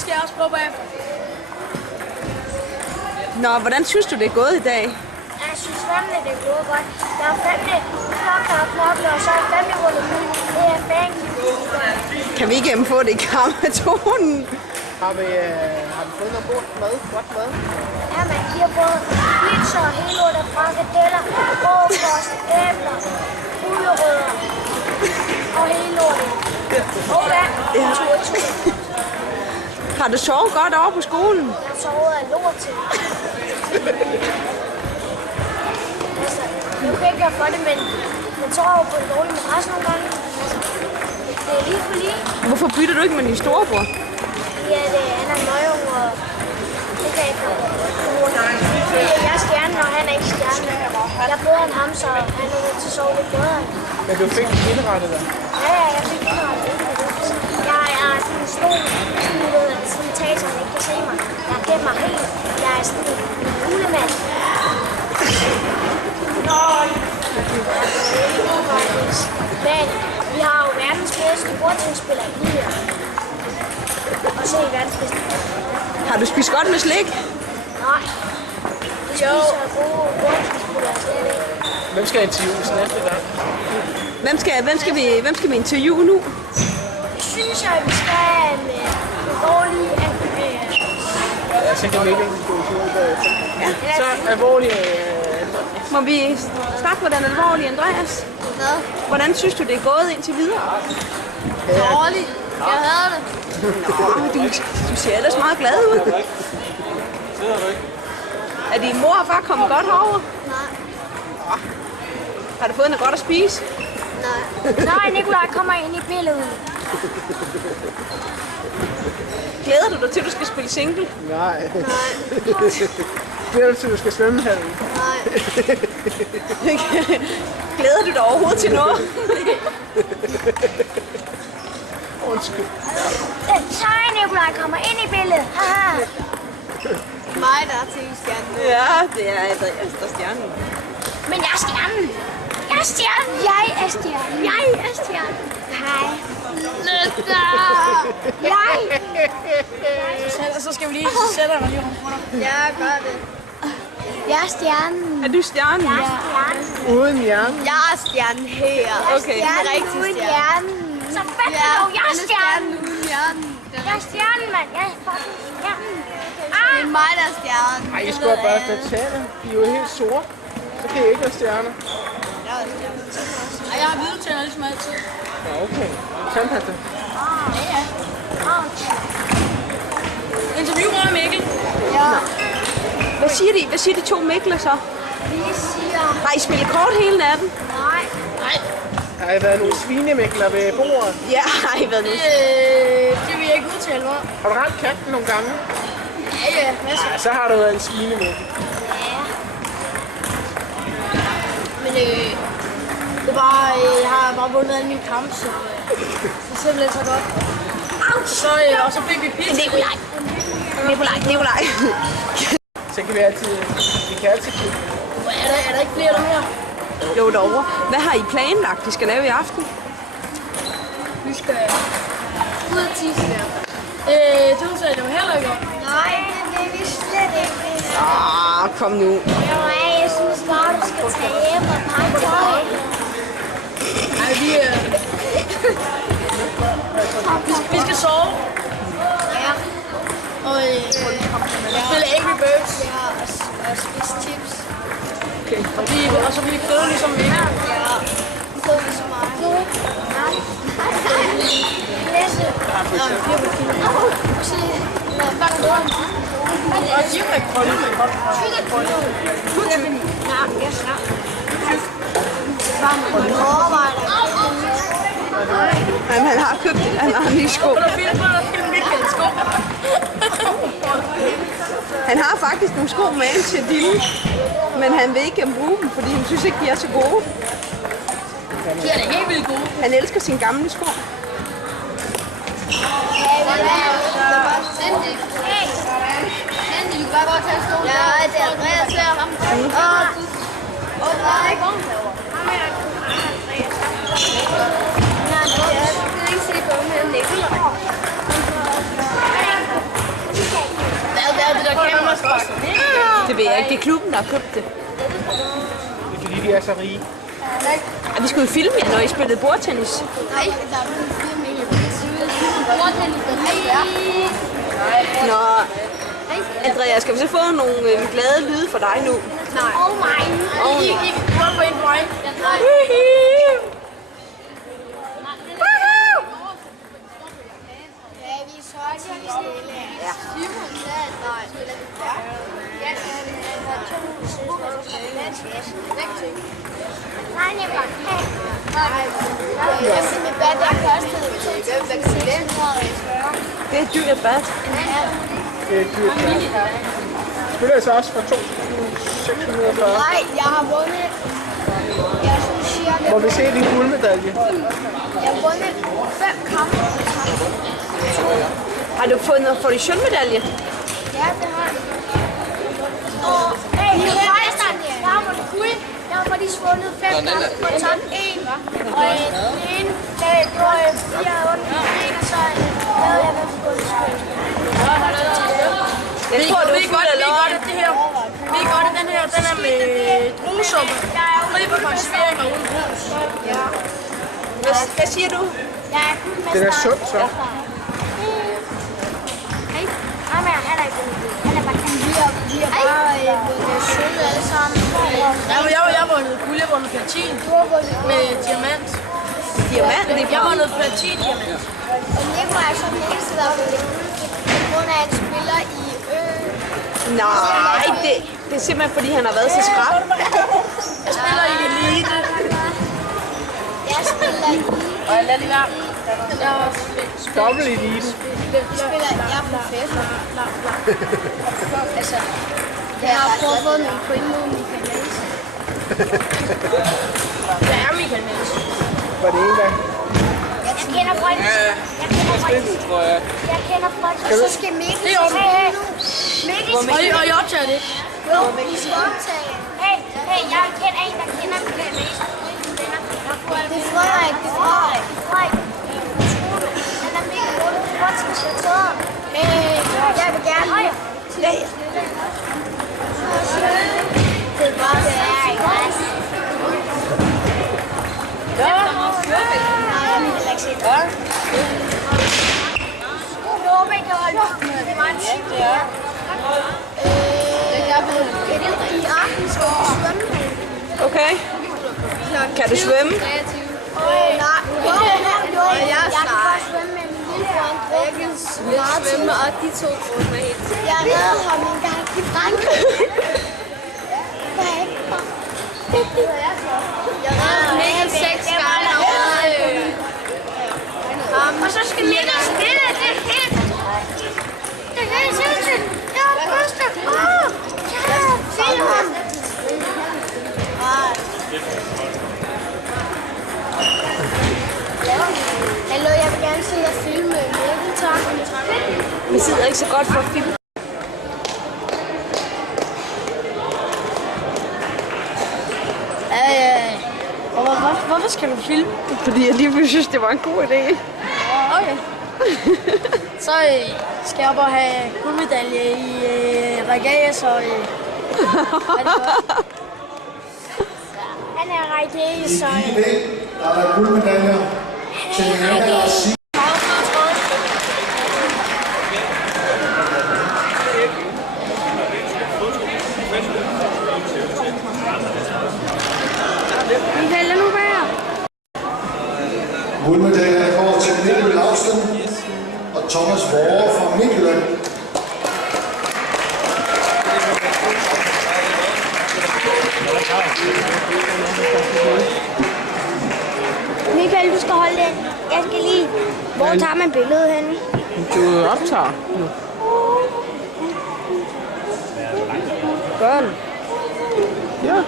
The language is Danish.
det skal jeg også prøve bagefter. Nå, hvordan synes du, det er gået i dag? Jeg synes fandme, det er gået godt. Jeg har fandme knoklet, og så er jeg fandme rundet ud. Det er fandme. Kan vi ikke få det i Karmatonen? Har vi fået noget godt mad? Ja, men de har fået pizza, helårte, frikadeller, råkost, æbler, gulerødder og helårte. Og vand. Ja. Har du sovet godt over på skolen? Jeg sover af lort til. Altså, nu kan ikke gøre for det, men man sover jo på en dårlig madras nogle gange. Altså, det er lige for lige. Hvorfor bytter du ikke med din storebror? Ja, det er Anna Nøjung, og det kan jeg ikke komme. Jeg er stjernen, og han er ikke stjernen. Jeg er bedre end ham, så han er nødt til at sove lidt bedre. Men du fik indrettet dig? Ja, jeg fik indrettet det. Jeg er sådan en stol, sådan en tag, så han ikke kan se mig. Jeg har gemt mig helt. Jeg er sådan en julemand. Men vi har jo verdens bedste bordtennisspiller i lige her. Og så i verdens bedste. Har du spist godt med slik? Nej. Vi spiser gode bordtennisspillere slet ikke. Hvem skal interviews næste gang? Hvem skal vi interviewe nu? Det synes jeg, vi skal med dårlige Jeg tænker Mikkel, vi skal interviewe bagefter. Ja. Så alvorligt. Må vi starte med den alvorlige, Andreas? Hvad? Hvordan synes du, det er gået indtil videre? Dårligt. Jeg havde det. Nå, du ser ellers meget glad ud. Er din mor og far kommet godt herover? Nej. Har du fået noget godt at spise? Nej, Nikolaj kommer ind i billedet. Glæder du dig til, at du skal spille single? Nej. Glæder du til, at du skal svømme her? Nej. Glæder du dig overhovedet til noget? Undskyld. Så Nikolaj kommer ind i billedet. Haha. Mig, der er til stjernen. Ja, det er Andreas, der er stjernen. Men jeg er stjernen. Jeg er stjernen. Jeg er stjernen. Jeg er stjernen. Hej. Lykke. Jeg. Så skal vi lige sætte dig lige rundt på dig. Ja, gør det. Jeg er stjernen. Er du stjernen? Jeg er stjernen. Uden hjernen. Jeg er stjernen her. Okay. Jeg er stjernen uden hjernen. Så fedt, jeg er stjernen. uden hjernen. Jeg er stjernen, mand. Jeg er fucking stjernen. Det er mig, der er stjernen. Ej, I skulle bare tage tænder. De er jo helt sorte. Så kan I ikke være stjerner. Ej, jeg har hvide tænder ligesom altid. Ja, okay. Tandpasta. Interview med Mikkel. Hvad siger de to Mikler så? Vi siger... Har I spillet kort hele natten? Nej. Har I været nogle svinemækler ved bordet? Ja, har I været nu? Det vil jeg ikke udtale mig. Har du ramt katten nogle gange? Ja, masser. Ja, så har du været en svinemækler. Men det er bare, jeg har bare vundet alle mine kampe, så det er simpelthen så godt. Og så fik vi pizza. Nikolaj. Så kan vi altid kigge. Er der ikke flere der her? Jo, derovre. Hvad har I planlagt, I skal lave i aften? Vi skal ud og tisse der. Du sagde, det var heller ikke godt. Nej, det er vi slet ikke. Kom nu. Jeg synes bare, du skal tage hjem og pakke tøj. Ej, vi skal sove. Ja. Og spille Angry Birds. Ja, og spise chips. Okay. Og så bliver vi føde ligesom vi er. Ja. Så er det så meget. Læse. Han har nye sko. Han har faktisk nogle sko med ind til Dille, men han vil ikke bruge dem, fordi han synes ikke, de er så gode. De er da helt vildt gode. Han elsker sine gamle sko. Cindy, du kan bare godt tage stolen. Ja, det er Andreas her. Der er ikke vogn herovre. Jeg kan ikke se på ham her, Nikolaj. Det ved jeg ikke. Det er klubben, der har købt det. Det er fordi, de er så rige. Vi skulle jo filme jer, når I spillede bordtennis. Nej, der er blevet filmet bordtennis. Nå, Andrea, skal vi så få nogle glade lyde for dig nu? Nej. Oh my. I kan prøve på en på en. Ja, vi er så stille. Ja. Simon sagde, at der spiller vi færd. Ja, han har 2 søstre, der skal spille en chess. Nej, det er godt. Jeg synes, at det kostede 2.640. Det er dyrt bad. Det er dyrt. Spiller jeg så også for 2.640. Nej, jeg har vundet. Jeg synes cirka. Må vi se din guldmedalje? Jeg har vundet 5 kampe. Har du fået din sølvmedalje? Ja, det har jeg. Og hey, jeg har vundet guld. Jeg har faktisk vundet 5 kampe på top 1. Og den ene dag, hvor jeg havde vundet en, og så lavede jeg ved guldskål. Jeg tror, du Vi er fuld af løg. godt, at det her. Vi godt, at den her, den er med druesuppe. Fri for konservering og uden brus. Ja. Hvad siger du? Jeg er guldmester. Den er sund, så. Hey, nej, han er ikke vundet. Han er bare vi er bare vundet sølv alle sammen. Jeg har vundet guld, jeg har vundet platin med diamant. Diamant? Jeg har vundet platin-diamant. Og Nikolaj er så den eneste, der har vundet guld, på grund af, at han spiller i Nej, det er simpelthen fordi, han har været så skrab. Jeg spiller i elite. Jeg spiller i Og jeg lader det være. Jeg er også Dobbelt elite. jeg er professor. Altså, jeg har prøvet at få nogle point mod Michael Nielsen. Jeg er Michael Nielsen. Var det en gang? Jeg kender folk. Jeg kender folk. Og så skal Mikkel. Det er ordentligt. Mikkel. Og I optager det. Jo, vi skal optage. Hey, jeg kender en, der kender Michael Nielsen. Det er Frederik. Han er mega god. Jeg vil gerne. Det er bare det er, ikke? Jeg håber, I kan holde op. Det var en time. I aften skal vi svømme. Okay. Kan du svømme? Nej. Jo, jeg kan bare svømme med min lillebror. Jeg kan svømme, og de 2 grupper helt. Jeg redde ham en gang i Frankrig. Jeg redde Mikkel 6 gange. Og så skal Mikkel spille. Det er helt sindssygt. Jeg er første. Se ham. Hallo, jeg vil gerne sidde og filme Mikkel, tak. Vi sidder ikke så godt for at filme. Hvorfor skal du filme? Fordi jeg lige synes, det var en god idé. Okay. Så skal jeg bare have guldmedalje i regalia, og Han er regalia, så... I dag er der guldmedaljer til Anna og Signe. Michael, lad nu være. Guldmedaljerne går til Mikkel Lausten og Thomas Vore fra Midtjylland. Michael, du skal holde den. Jeg skal lige... Hvor tager man billedet henne? Du optager. Børn. Ja.